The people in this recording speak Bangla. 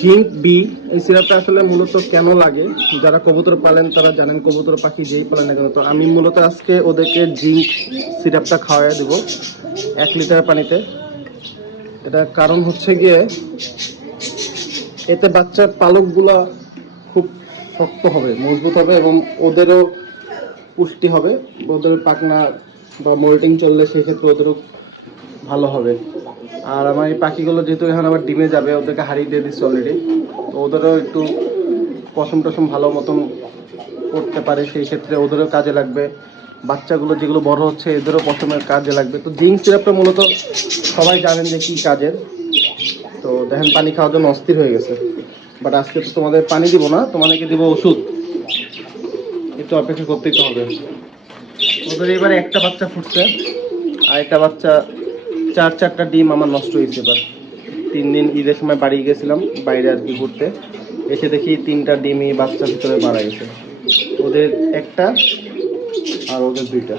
Zinc B. এই সিরাপটা আসলে মূলত কেন লাগে, যারা কবুতর পালেন তারা জানেন, কবুতর পাখি যেই পালেন না কেন। তো আমি মূলত আজকে ওদেরকে জিঙ্ক সিরাপটা খাওয়াই দেবো 1 লিটার পানিতে। এটা কারণ হচ্ছে গিয়ে এতে বাচ্চার পালকগুলা খুব শক্ত হবে, মজবুত হবে এবং ওদেরও পুষ্টি হবে। ওদের পাখনা বা মোল্টিং চললে সেক্ষেত্রে ওদেরও ভালো হবে। আর আমার এই পাখিগুলো যেহেতু এখন আবার ডিমে যাবে, ওদেরকে হারিয়ে দিয়ে দিচ্ছি অলরেডি, তো ওদেরও একটু পশম টসম ভালো মতন করতে পারে, সেই ক্ষেত্রে ওদেরও কাজে লাগবে। বাচ্চাগুলো যেগুলো বড় হচ্ছে এদেরও পশমের কাজে লাগবে। তো জিঙ্ক সিরাপটা মূলত সবাই জানেন যে কী কাজের। তো দেখেন পানি খাওয়ার জন্য অস্থির হয়ে গেছে, বাট আজকে তো তোমাদের পানি দিব না, তোমাদেরকে দিব ওষুধ। একটু অপেক্ষা করতেই তো হবে। ওদের এবারে একটা বাচ্চা ফুটছে, আর একটা বাচ্চা 4টা ডিম আমার নষ্ট হয়েছে এবার। 3 দিন ঈদের সময় বাড়ি গেছিলাম বাইরে আর কি ঘুরতে, এসে দেখি 3টা ডিমই বাচ্চার ভিতরে মারা গেছে। ওদের একটা আর ওদের 2টা।